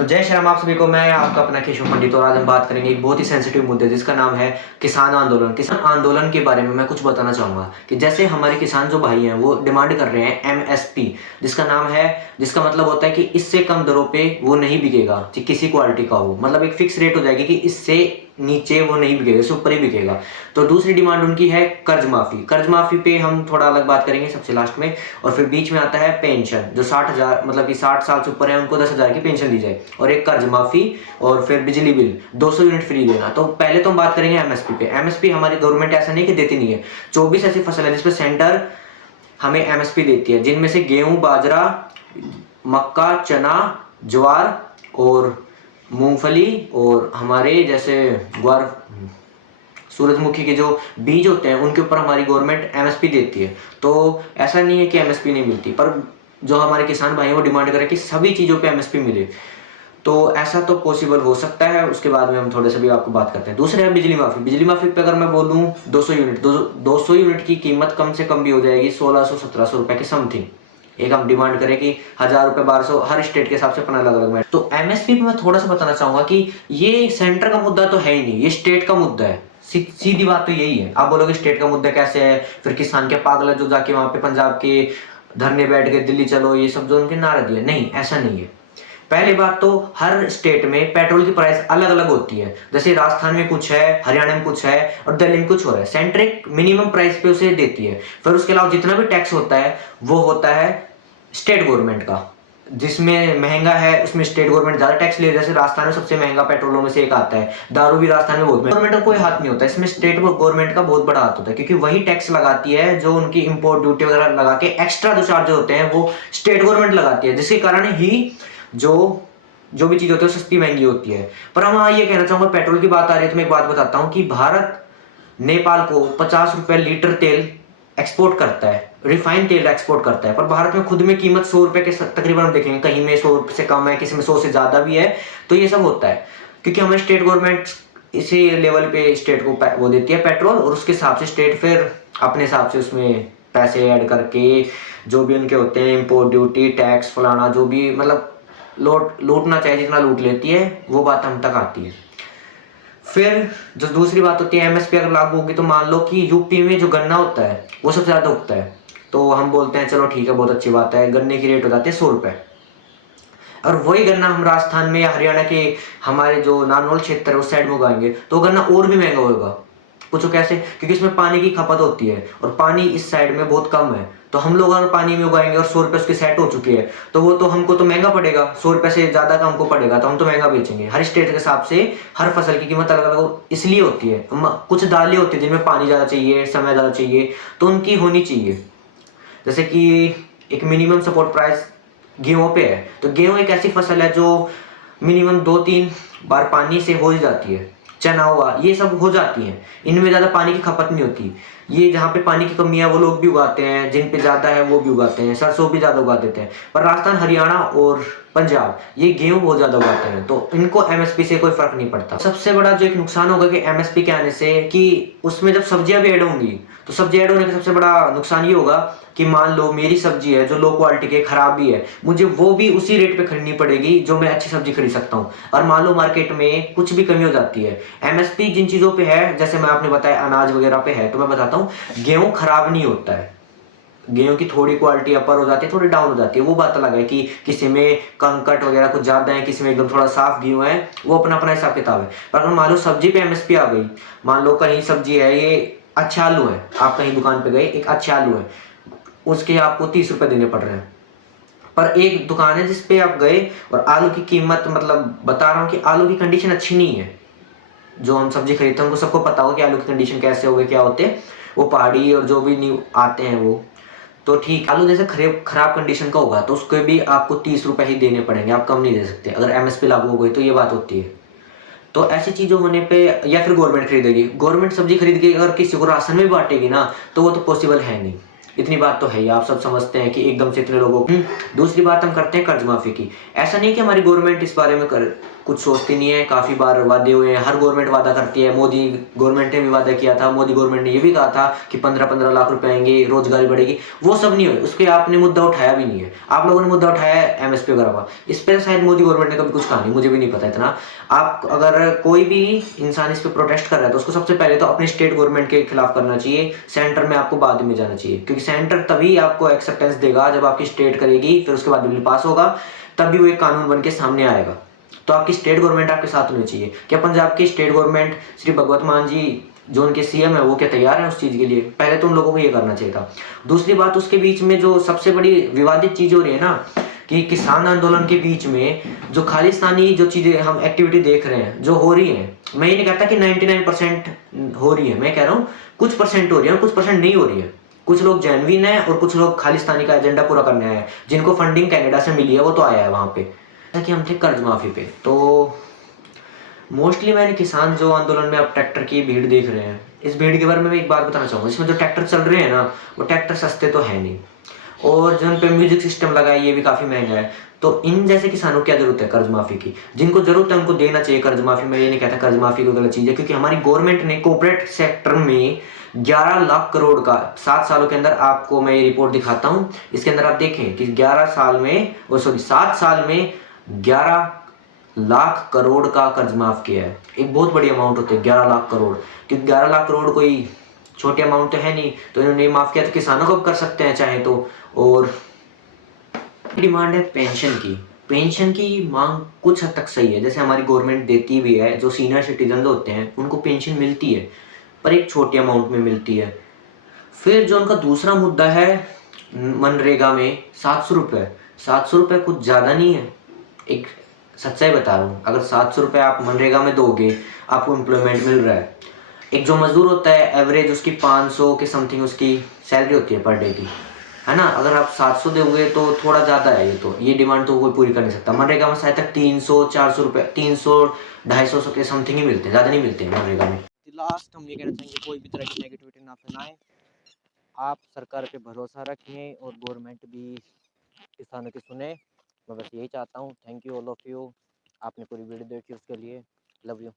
तो जय श्री राम आप सभी को। मैं आपका अपना केशव पंडित और आज हम बात करेंगे एक बहुत ही सेंसिटिव मुद्दे जिसका नाम है किसान आंदोलन। किसान आंदोलन के बारे में मैं कुछ बताना चाहूँगा कि जैसे हमारे किसान जो भाई हैं वो डिमांड कर रहे हैं एमएसपी, जिसका नाम है, जिसका मतलब होता है कि इससे कम दरों पे वो नहीं बिकेगा, किसी क्वालिटी का हो, मतलब एक फिक्स रेट हो जाएगी कि इससे नीचे वो नहीं बिकेगा, इससे ऊपर ही बिकेगा। तो दूसरी डिमांड उनकी है कर्ज माफी। कर्ज माफी पे हम थोड़ा अलग बात करेंगे सबसे लास्ट में। और फिर बीच में आता है पेंशन, जो 60,000 मतलब कि 60 साल से ऊपर है उनको 10,000 की पेंशन दी जाए, और एक कर्ज माफी, और फिर बिजली बिल 200 यूनिट फ्री देना। तो पहले तो हम बात करेंगे एमएसपी पे। एमएसपी हमारी गवर्नमेंट ऐसा नहीं कि देती नहीं है, 24 ऐसी फसल है जिसपे सेंटर हमें एमएसपी देती है, जिनमें से गेहूं, बाजरा, मक्का, चना, ज्वार और मूंगफली, और हमारे जैसे ग्वार, सूरजमुखी के जो बीज होते हैं उनके ऊपर हमारी गवर्नमेंट एमएसपी देती है। तो ऐसा नहीं है कि एमएसपी नहीं मिलती, पर जो हमारे किसान भाई हैं वो डिमांड करें कि सभी चीज़ों पे एमएसपी मिले। तो ऐसा तो पॉसिबल हो सकता है, उसके बाद में हम थोड़े से भी आपको बात करते हैं। दूसरा है बिजली माफी। बिजली माफी पे अगर मैं बोलूँ 200 यूनिट, 200 यूनिट की कीमत कम से कम भी हो जाएगी 1600-1700 रुपए के समथिंग। एक हम डिमांड करें कि 1000 रुपए, 1200, हर स्टेट के हिसाब से अपना अलग अलग। तो एमएसपी पे मैं थोड़ा सा बताना चाहूंगा कि ये सेंटर का मुद्दा तो है ही नहीं, ये स्टेट का मुद्दा है। सीधी बात तो यही है। आप बोलोगे स्टेट का मुद्दा कैसे है, फिर किसान के पागल है जो जाके वहां पे पंजाब के धरने बैठ के दिल्ली चलो ये सब जो उनके नारे दिए, नहीं ऐसा नहीं है। पहली बात तो हर स्टेट में पेट्रोल की प्राइस अलग अलग होती है। जैसे राजस्थान में कुछ है, हरियाणा में कुछ है और दिल्ली में कुछ हो रहा है। सेंटर एक मिनिमम प्राइस पे उसे देती है। फिर उसके अलावा जितना भी टैक्स होता है वो होता है स्टेट गवर्नमेंट का। जिसमें महंगा है उसमें स्टेट गवर्नमेंट ज्यादा टैक्स ले। जैसे राजस्थान में सबसे महंगा पेट्रोलों में से एक आता है, दारू भी राजस्थान में बहुत महंगा। गवर्नमेंट का कोई हाथ नहीं होता इसमें, स्टेट गवर्नमेंट का बहुत बड़ा हाथ होता है, क्योंकि वही टैक्स लगाती है जो उनकी इंपोर्ट ड्यूटी वगैरह लगा के एक्स्ट्रा जो चार्ज होते हैं वो स्टेट गवर्नमेंट लगाती है, जिसके कारण ही जो भी चीज होती है सस्ती महंगी होती है। पर हम ये कहना चाहूंगा, पेट्रोल की बात आ रही है तो मैं एक बात बताता हूँ कि भारत नेपाल को 50 रुपए लीटर तेल एक्सपोर्ट करता है, रिफाइंड तेल एक्सपोर्ट करता है। पर भारत में खुद में कीमत 100 रुपए के तकरीबन हम देखेंगे, कहीं में 100 से कम है, किसी में 100 से ज्यादा भी है। तो ये सब होता है क्योंकि हमें स्टेट गवर्नमेंट इसी लेवल पे स्टेट को वो देती है पेट्रोल, और उसके हिसाब से स्टेट फिर अपने हिसाब से उसमें पैसे ऐड करके जो भी उनके होते हैं इंपोर्ट ड्यूटी, टैक्स, फलाना जो भी मतलब लूटना चाहिए जितना लूट लेती है, वो बात हम तक आती है। फिर जो दूसरी बात होती है, एमएसपी अगर लागू होगी तो मान लो कि यूपी में जो गन्ना होता है वो सबसे ज्यादा उगता है, तो हम बोलते हैं चलो ठीक है बहुत अच्छी बात है, गन्ने की रेट हो जाती है 100 रुपए। और वही गन्ना हम राजस्थान में या हरियाणा के हमारे जो नारनौल क्षेत्र है उस साइड में उगाएंगे तो गन्ना और भी महंगा होगा। पूछो कैसे? क्योंकि इसमें पानी की खपत होती है और पानी इस साइड में बहुत कम है। तो हम लोग अगर पानी में उगाएंगे और 100 रुपए उसके सेट हो चुके हैं तो वो तो हमको तो महंगा पड़ेगा, 100 रुपए से ज्यादा का हमको पड़ेगा, तो हम तो महंगा बेचेंगे। हर स्टेट के हिसाब से हर फसल की कीमत अलग अलग इसलिए होती है। कुछ दालें होती है जिनमें पानी ज्यादा चाहिए, समय ज्यादा चाहिए, तो उनकी होनी चाहिए। जैसे कि एक मिनिमम सपोर्ट प्राइस गेहूं पे है, तो गेहूं एक ऐसी फसल है जो मिनिमम 2-3 बार पानी से हो ही जाती है। चना हुआ, ये सब हो जाती हैं, इनमें ज्यादा पानी की खपत नहीं होती। ये जहाँ पे पानी की कमी है वो लोग भी उगाते हैं, जिन पे ज्यादा है वो भी उगाते हैं, सरसों भी ज्यादा उगा देते हैं। पर राजस्थान, हरियाणा और पंजाब ये गेहूं बहुत ज्यादा उगाते हैं, तो इनको एमएसपी से कोई फर्क नहीं पड़ता। सबसे बड़ा जो एक नुकसान होगा कि एमएसपी के आने से कि उसमें जब सब्जियां भी ऐड होंगी, तो सब्जी ऐड होने का सबसे बड़ा नुकसान ये होगा कि मान लो मेरी सब्जी है जो लो क्वालिटी की खराब भी है, मुझे वो भी उसी रेट पे खरीदनी पड़ेगी जो मैं अच्छी सब्जी खरीद सकता हूँ। और मान लो मार्केट में कुछ भी कमी हो जाती है, एमएसपी जिन चीजों पे है, जैसे मैं आपने बताया अनाज वगैरह पे है, तो मैं बताता हूँ गेहूं खराब नहीं होता है। गेहूं की थोड़ी क्वालिटी अपर हो जाती है, थोड़ी डाउन हो जाती है, वो बात अलग है कि किसी में कंकट वगैरह कुछ ज्यादा है, किसी में एकदम थोड़ा साफ गेहूं है, वो अपना अपना हिसाब किताब है। पर अगर मान लो सब्जी पे एमएसपी आ गई, मान लो कहीं सब्जी है, ये अच्छा आलू है, आप कहीं दुकान पे गए, एक अच्छा आलू है, उसके आपको 30 रुपए देने पड़ रहे हैं। पर एक दुकान है जिसपे आप गए और आलू की कीमत, मतलब बता रहा हूँ कि आलू की कंडीशन अच्छी नहीं है। जो हम सब्जी खरीदते हैं उनको सबको पता हो कि आलू की कंडीशन कैसे हो गए, क्या होते हैं वो पहाड़ी और जो भी न्यू आते हैं वो, तो ठीक आलू जैसे खराब कंडीशन का होगा तो उसके भी आपको 30 रुपए ही देने पड़ेंगे, आप कम नहीं दे सकते अगर एमएसपी लागू हो गई, तो ये बात होती है। तो ऐसी चीजों होने पे, या फिर गवर्नमेंट खरीदेगी, गवर्नमेंट सब्जी खरीद के अगर किसी को राशन में बांटेगी ना, तो वो तो पॉसिबल है नहीं। इतनी बात तो है ही, आप सब समझते हैं कि एकदम से इतने लोगों को दूसरी बात हम करते हैं कर्ज माफ़ी की। ऐसा नहीं कि हमारी गवर्नमेंट इस बारे में कर कुछ सोचती नहीं है, काफ़ी बार वादे हुए हैं, हर गवर्नमेंट वादा करती है। मोदी गवर्नमेंट ने भी वादा किया था, मोदी गवर्नमेंट ने ये भी कहा था कि 15-15 लाख रुपए आएँगे, रोज़गार बढ़ेगी, वो सब नहीं हुए। उसपे आपने मुद्दा उठाया भी नहीं है। आप लोगों ने मुद्दा उठाया है एमएसपी वगैरह का, इस पे शायद मोदी गवर्नमेंट ने कभी कुछ कहा नहीं, मुझे भी नहीं पता इतना। आप अगर कोई भी इंसान इस पे प्रोटेस्ट कर रहा है तो उसको सबसे पहले तो अपनी स्टेट गवर्नमेंट के खिलाफ करना चाहिए, सेंटर में आपको बाद में जाना चाहिए, क्योंकि सेंटर तभी आपको एक्सेप्टेंस देगा जब आपकी स्टेट करेगी, फिर उसके बाद बिल पास होगा, तभी वो एक कानून बन के सामने आएगा। तो आपकी स्टेट गवर्नमेंट आपके साथ होनी चाहिए। क्या पंजाब की स्टेट गवर्नमेंट श्री भगवत मान जी जो उनके सीएम है वो क्या तैयार है उस चीज के लिए? पहले तो उन लोगों को ये करना चाहिए था। दूसरी बात, उसके बीच में जो सबसे बड़ी विवादित चीज हो रही है ना, कि किसान आंदोलन के बीच में जो खालिस्तानी जो चीजें हम एक्टिविटी देख रहे हैं जो हो रही है, मैं ये नहीं कहता कि 99% हो रही है, मैं कह रहा हूँ कुछ परसेंट हो रही है और कुछ परसेंट नहीं हो रही है। कुछ लोग जेनविन है और कुछ लोग खालिस्तानी का एजेंडा पूरा करने आए हैं। जिनको फंडिंग कनाडा से मिली है वो तो आया है वहां पे। जैसा कि हम थे कर्ज माफी पे, तो मोस्टली मैंने किसान जो आंदोलन में अब ट्रैक्टर की भीड़ देख रहे हैं, इस भीड़ के बारे में मैं एक बात बताना चाहूंगा। इसमें जो ट्रैक्टर चल रहे हैं ना, वो ट्रैक्टर सस्ते तो है नहीं, और जिन पे म्यूजिक सिस्टम लगा है ये भी काफी महंगा है। तो इन जैसे किसानों को क्या जरूरत है कर्ज माफी की? जिनको जरूरत है उनको देना चाहिए कर्ज माफी। मैं ये नहीं कहता कर्ज माफी कोई गलत चीज है, क्योंकि हमारी गवर्नमेंट ने कॉर्पोरेट सेक्टर में 11 लाख करोड़ का 7 सालों के अंदर, आपको मैं ये रिपोर्ट दिखाता हूँ, इसके अंदर आप देखें कि 11 साल में, सॉरी 7 साल में 11 लाख करोड़ का कर्ज माफ किया है। एक बहुत बड़ी अमाउंट होती है 11 लाख करोड़, क्योंकि 11 लाख करोड़ कोई छोटी अमाउंट तो है नहीं। तो इन्होंने माफ किया तो किसानों को कर सकते हैं चाहे तो। और डिमांड है पेंशन की। पेंशन की मांग कुछ हद तक सही है, जैसे हमारी गवर्नमेंट देती भी है, जो सीनियर सिटीजन होते हैं उनको पेंशन मिलती है, पर एक छोटी अमाउंट में मिलती है। फिर जो उनका दूसरा मुद्दा है मनरेगा में 700 रुपये, 700 रुपये कुछ ज़्यादा नहीं है। एक सच्चाई बता रहा हूँ, अगर 700 रुपये आप मनरेगा में दोगे, आपको एम्प्लॉयमेंट मिल रहा है। एक जो मजदूर होता है एवरेज उसकी 500 के समथिंग उसकी सैलरी होती है पर डे की, है ना? अगर आप 700 दोगे तो थोड़ा ज़्यादा है। ये डिमांड तो कोई पूरी कर नहीं सकता। मनरेगा में शायद तक 300-400 रुपये, 300-250 के समथिंग ही मिलते हैं, ज़्यादा नहीं मिलते हैं मनरेगा में। लास्ट हम ये कहना चाहेंगे, कोई भी तरह की नेगेटिविटी ना फैलाएं। आप सरकार पे भरोसा रखें और गवर्नमेंट भी किसानों की सुने। मैं बस यही चाहता हूँ। Thank you all of you, आपने पूरी वीडियो देखी उसके लिए। Love you.